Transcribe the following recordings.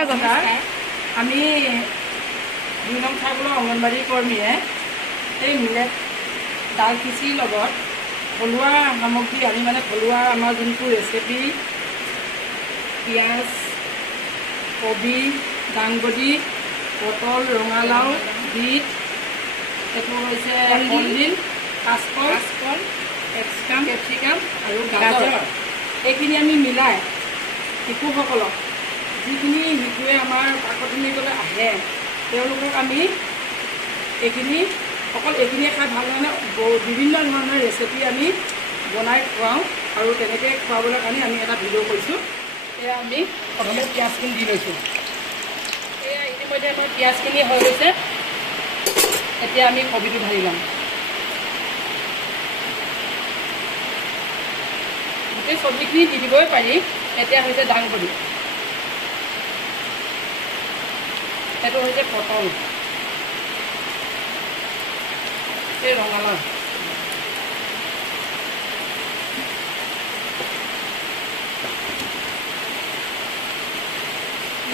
নমস্কাৰ। আমি ২ নং ঠাইবোৰৰ অংগনবাড়ী কৰ্মীয়ে এই মিলেট দাল খিচিৰিৰ লগত থলুৱা সামগ্ৰী আমি থলুৱা আমাৰ যোনটো ৰেচিপি পিঁয়াজ, কবি, দাংবডি, পটল, ৰঙালাও, বিট, এইটো হৈছে কলডিল, কাঁচকল, কেপচিকাম আৰু গাজৰ, এইখিনি আমি মিলাই শিশুসকলক যিখিনি শিশুৱে আমাৰ পাকঘৰলৈ আহে তেওঁলোকক আমি এইখিনি অকল এইখিনিয়ে খাই ভাল নহয়, বিভিন্ন ধৰণৰ ৰেচিপি আমি বনাই খুৱাওঁ আৰু তেনেকৈ খুৱাবলৈ কাৰণে আমি এটা ভিডিঅ' কৰিছোঁ। এয়া আমি প্ৰথমে পিঁয়াজখিনি দি লৈছোঁ। এয়া ইতিমধ্যে আমাৰ পিঁয়াজখিনি হৈ গৈছে। এতিয়া আমি কবিটো ঢালি ল'ম। গোটেই চব্জিখিনি দি দিবই পাৰি। এতিয়া হৈছে দাংবডি, এইটো হৈছে পটল, এই ৰঙালাও,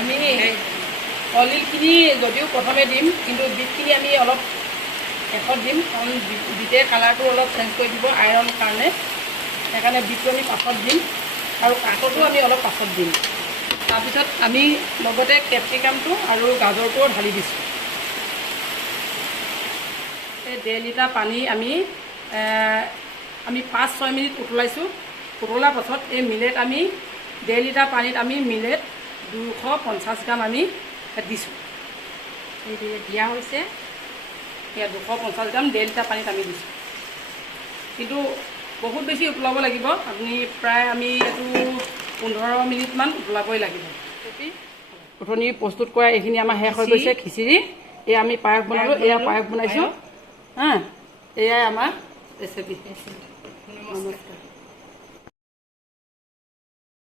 আমি কলডিলখিনি যদিও প্ৰথমে দিম, কিন্তু বিটখিনি আমি অলপ শেষত দিম, কাৰণ বিটে কালাৰটো অলপ চেঞ্জ কৰি দিব আইৰণ কাৰণে। সেইকাৰণে বিটটো আমি পাছত দিম আৰু কাঠতো আমি অলপ পাছত দিম। তাৰপিছত আমি লগতে কেপচিকামটো আৰু গাজৰটোও ঢালি দিছোঁ। এই 1.5 লিটাৰ পানী আমি 5-6 মিনিট উতলাইছোঁ। উতলাৰ পাছত এই মিলেট আমি 1.5 লিটাৰ পানীত আমি মিলেট 250 গ্ৰাম আমি দিছোঁ। এই দিয়া হৈছে ইয়াত 250 গ্ৰাম 1.5 লিটাৰ পানীত আমি দিছোঁ। কিন্তু বহুত বেছি উতলাব লাগিব। আপুনি প্ৰায় আমি এইটো 15 মিনিটমান উতলাবই লাগিব। উঠনি প্ৰস্তুত কৰা এইখিনি আমাৰ শেষ হৈ গৈছে খিচিৰি। এয়া আমি পায়স বনালোঁ, এয়া পায়স বনাইছোঁ। এয়াই আমাৰ ৰেচিপি। নমস্কাৰ।